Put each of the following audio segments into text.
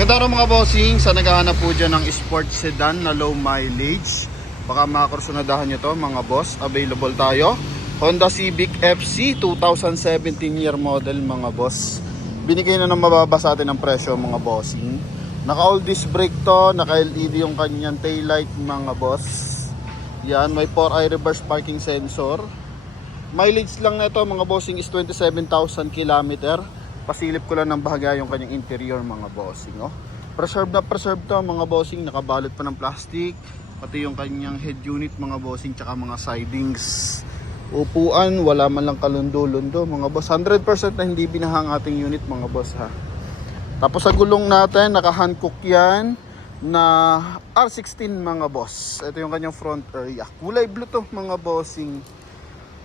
Maganda rin mga bossing sa naghahanap po dyan ng sports sedan na low mileage. Baka makakursunadahan nyo to mga boss. Available tayo. Honda Civic FC 2017 year model mga boss. Binigay na ng mababa sa atin ang presyo mga bossing. Naka all disc brake to, naka LED yung kanyang taillight mga boss. Yan, may 4i reverse parking sensor. Mileage lang na ito mga bossing is 27,000 km. Pasilip ko lang ng bahagya yung kanyang interior mga bossing. Oh. Preserve na preserve to mga bossing. Nakabalot pa ng plastic. Pati yung kanyang head unit mga bossing. Tsaka mga sidings. Upuan, wala man lang kalundo-lundo mga boss. 100% na hindi binahang ating unit mga boss ha. Tapos sa gulong natin, naka-handcook yan na R16 mga boss. Ito yung kanyang front area. Kulay blue to mga bossing.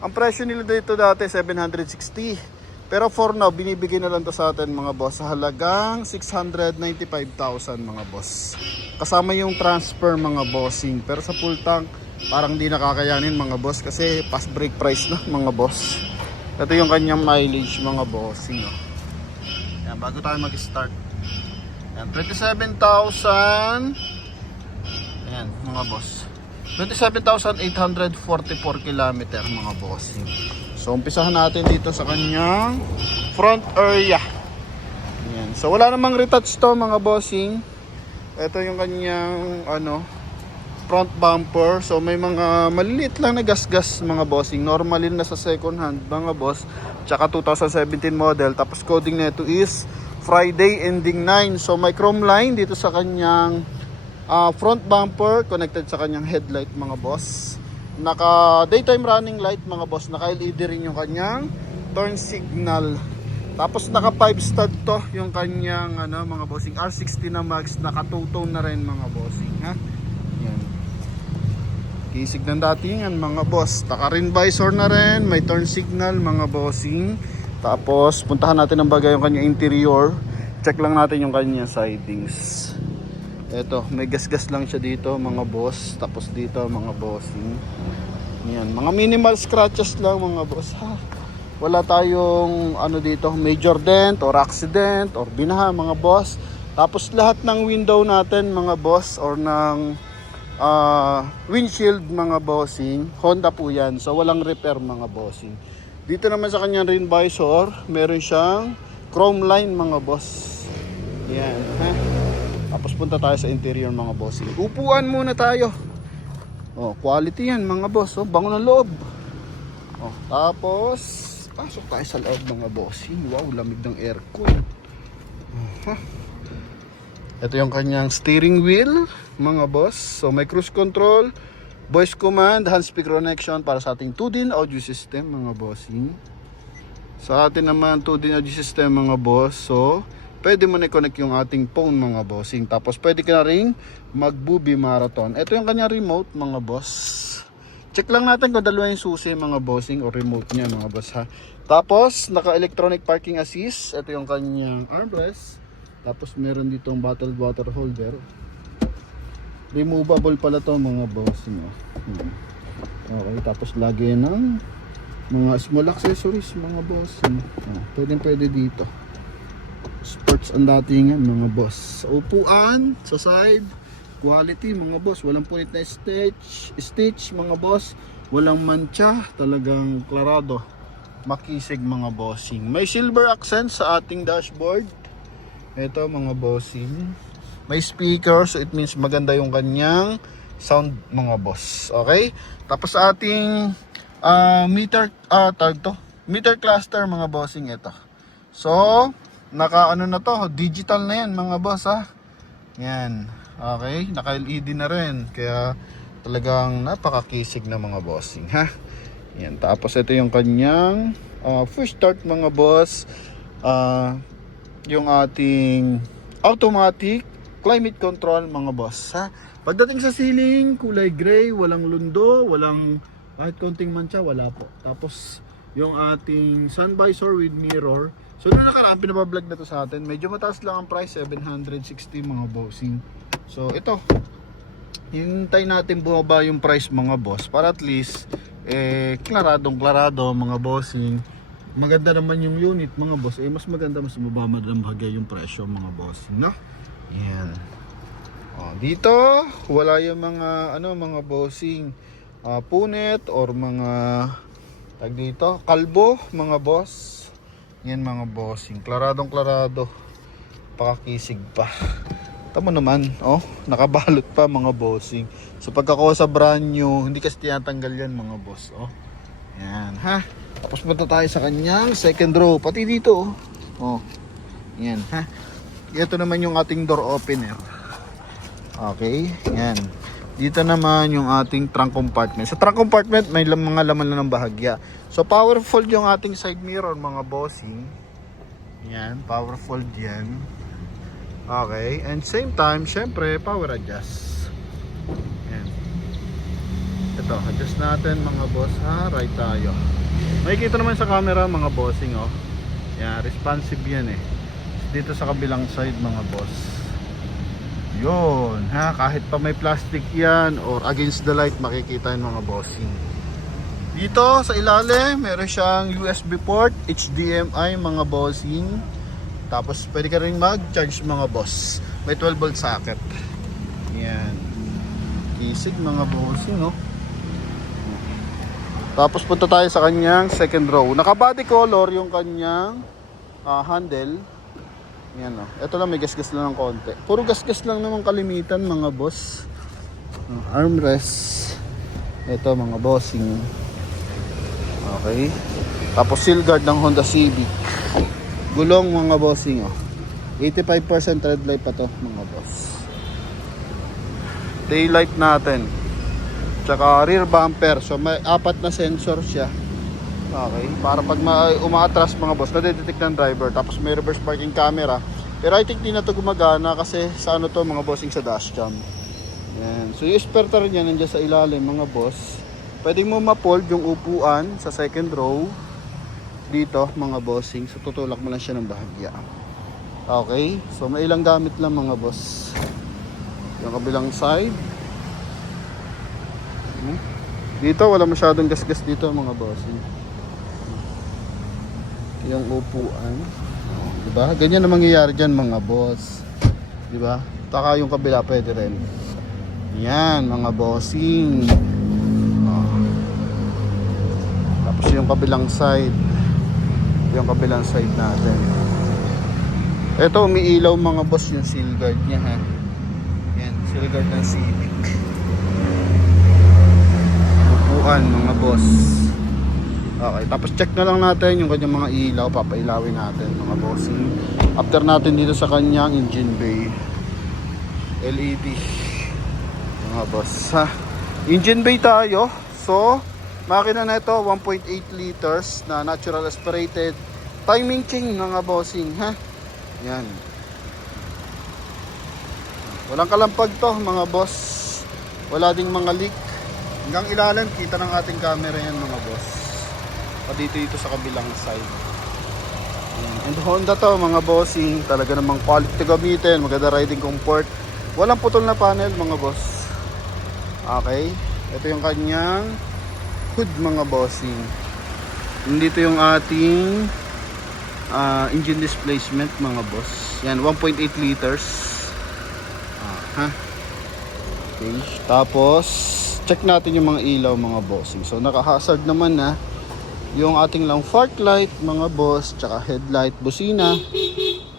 Ang presyo nila dito dati 760. Pero for now, binibigay na lang to sa atin mga boss sa halagang 695,000 mga boss. Kasama yung transfer mga bossing. Pero sa full tank, parang di nakakayanin mga boss kasi past break price na mga boss. Ito yung kanyang mileage mga bossing. Oh. Yan, bago tayo mag-start. Yan, 27,000. Ayan mga boss. 27,844 km mga bossing. So umpisahan natin dito sa kanyang front area. Ayan. So wala namang retouch to mga bossing. Ito yung kanyang front bumper. So may mga maliliit lang na gasgas mga bossing. Normalin na sa second hand mga boss. Tsaka 2017 model. Tapos coding nito is Friday ending 9. So may chrome line dito sa kanyang front bumper connected sa kanyang headlight mga boss. Naka daytime running light mga boss. Naka LED rin yung kanyang turn signal. Tapos naka 5 start to yung kanyang mga bossing R60 na max. Naka two-tone na rin mga bossing ha. Yan. Kisig ng datingan mga boss. Naka rin visor na rin. May turn signal mga bossing. Tapos puntahan natin ang bagay yung kanyang interior. Check lang natin yung kanyang sidings. Eto, may gasgas lang siya dito mga boss. Tapos dito mga bossing. Yan, mga minimal scratches lang mga boss ha. Wala tayong dito, major dent or accident or binaha mga boss. Tapos lahat ng window natin mga boss or ng windshield mga bossing, Honda po yan. So walang repair mga bossing. Dito naman sa kanyang rim visor, meron siyang chrome line mga boss. Yan ha. Tapos punta tayo sa interior mga bossing. Upuan muna tayo. Oh, quality yan mga boss. Oh, bango ng loob. Oh, tapos pasok tayo sa loob mga bossing. Wow, lamig ng aircon. Ito yung kanyang steering wheel mga boss. So may cruise control, voice command, hands-free connection para sa ating 2DIN audio system mga bossing. Sa atin naman 2DIN audio system mga boss. So pwede mo na i-connect yung ating phone mga bossing. Tapos pwede ka na rin mag-movie marathon. Ito yung kanyang remote mga boss. Check lang natin kung dalawa yung susi mga bossing o remote niya mga boss ha. Tapos naka electronic parking assist. Ito yung kanyang armrest. Tapos meron ditong bottled water holder. Removable pala to mga bossing. Okay, tapos lagyan ng mga small accessories mga bossing. Pwede dito. Sports ang datingan mga boss. Upuan sa side, quality mga boss. Walang punit na stitch mga boss. Walang mancha, talagang klarado. Makisig mga bossing. May silver accent sa ating dashboard. Ito mga bossing. May speaker, so it means maganda yung kanyang sound mga boss. Okay? Tapos sa ating meter cluster mga bossing ito. So naka na to, digital na yan mga boss ha. Yan. Okay, naka LED na rin. Kaya talagang napakakisig na mga bossing ha. Yan, tapos ito yung kanyang first start mga boss. Yung ating automatic climate control mga boss ha. Pagdating sa ceiling, kulay gray, walang lundo, walang kahit konting mancha, wala po. Tapos yung ating sun visor with mirror. So na nakaraan, pinabablog na to sa atin. Medyo mataas lang ang price, 760 mga bossing. So ito, hintay natin bumaba yung price mga boss. Para at least, klarado mga bossing. Maganda naman yung unit mga boss. Mas maganda, mas mababa ng bahagya yung presyo mga bossing. No? Yan. Dito wala yung mga mga bossing punit or mga dito kalbo mga boss. Yan mga bossing, klaradong klarado, pakakisig pa. Tama naman, nakabalot pa mga bossing. So pagkakuha sa brand new, hindi kasi tinatanggal yan mga boss, Yan, ha. Tapos punta tayo sa kanyang second row, pati dito, Yan, ha. Ito naman yung ating door opener. Okay, yan. Dito naman yung ating trunk compartment. Sa trunk compartment, may mga laman na ng bahagya. So powerful yung ating side mirror mga bossing. Yan, powerful yan. Okay, and same time, syempre, power adjust. Yan. Ito, adjust natin mga boss, ha. Right tayo. Makikita naman sa camera mga bossing, Yan, responsive yan dito sa kabilang side mga boss. Yun, ha. Kahit pa may plastic yan or against the light, makikita yung mga bossing. Dito sa ilalim, meron siyang USB port, HDMI mga bossing. Tapos pwede ka rin mag-charge mga boss. May 12 volt socket. Yan. Kisig mga bossing, Tapos punta tayo sa kanyang second row. Naka-body color yung kanyang handle. Yan, Ito lang, may gasgas lang ng konti. Puro gasgas lang naman kalimitan mga boss. Armrest. Ito mga bossing. Okay. Tapos seal guard ng Honda Civic. Gulong mga bossing, 85% red light pa to mga boss. Taillight natin. Tsaka rear bumper. So may 4 na sensor siya. Okay. Para pag umaatras mga boss, nadedetect ng driver. Tapos may reverse parking camera. Pero I think di na to gumagana kasi sa to mga bossing sa dashcam. Yan. So yung starter niya nandiyan sa ilalim mga boss. Pwede mo ma-fold yung upuan sa second row. Dito mga bossing, so tutulak mo lang siya ng bahagya. Okay, so may ilang gamit lang mga boss. Yung kabilang side, dito wala masyadong gasgas dito mga bossing. Yung upuan, diba? Ganyan na mangyayari dyan mga boss, diba? Taka yung kabila pwede rin. Yan mga bossing. Tapos yung kabilang side, yung kabilang side natin. Ito umiilaw mga boss yung seal guard niya, ha. Yan, seal guard ng Civic. Upuan mga boss. Okay, tapos check na lang natin yung kanyang mga ilaw, papailawin natin mga bossing. After natin dito sa kanyang engine bay, LED mga boss, ha. Engine bay tayo. So makina na ito 1.8 liters na natural aspirated timing chain mga bossing, ha. Yan. Walang kalampag to mga boss. Wala ding mga leak. Hanggang ilalim kita ng ating camera yan mga boss. Pa dito sa kabilang side. And Honda to mga bossing. Talaga namang quality gamitin. Maganda riding comfort. Walang putol na panel mga boss. Okay. Ito yung kanyang hood mga bossing. Dito yung ating engine displacement mga boss. Yan, 1.8 liters. Okay. Tapos check natin yung mga ilaw mga bossing. So naka-hazard naman na yung ating lang fog light mga boss, tsaka headlight, busina.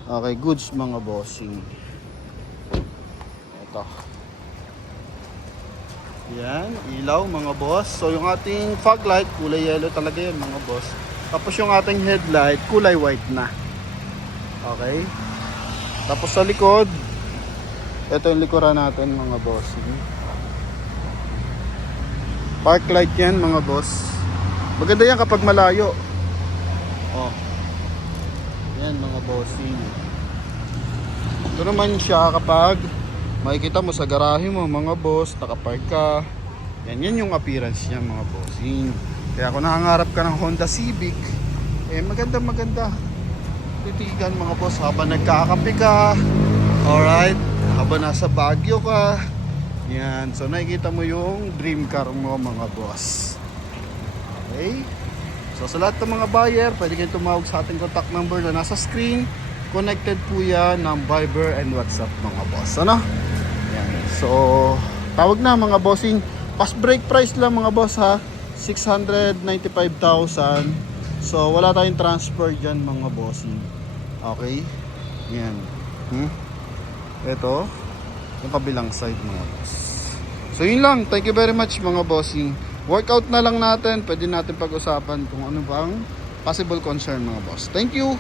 Okay, goods mga bossing. Ito. Yan, ilaw mga boss. So yung ating fog light, kulay yellow talaga yan mga boss. Tapos yung ating headlight, kulay white na. Okay. Tapos sa likod, ito yung likuran natin mga boss. Park light yan mga boss. Maganda yan kapag malayo. Yan mga bossing. Ito naman siya kapag makikita mo sa garahe mo mga boss, nakapark ka. Yan yung appearance niya mga bossing. Kaya kung nangangarap ka ng Honda Civic, maganda. Titigan mga boss habang nagkakape ka. Alright, habang nasa Baguio ka. Yan, so nakikita mo yung dream car mo mga boss. Okay. So sa lahat ng mga buyer, pwede kayong tumawag sa ating contact number na nasa screen. connected po yan ng Viber and WhatsApp mga boss. Ano? Yan. So, tawag na mga bossing. Pass break price lang mga boss ha. 695,000. So, wala tayong transfer dyan mga bossing. Okay? Yan. Ito. Yung kabilang side mga boss. So, yun lang. Thank you very much mga bossing. Workout na lang natin. Pwede natin pag-usapan kung ano bang possible concern mga boss. Thank you.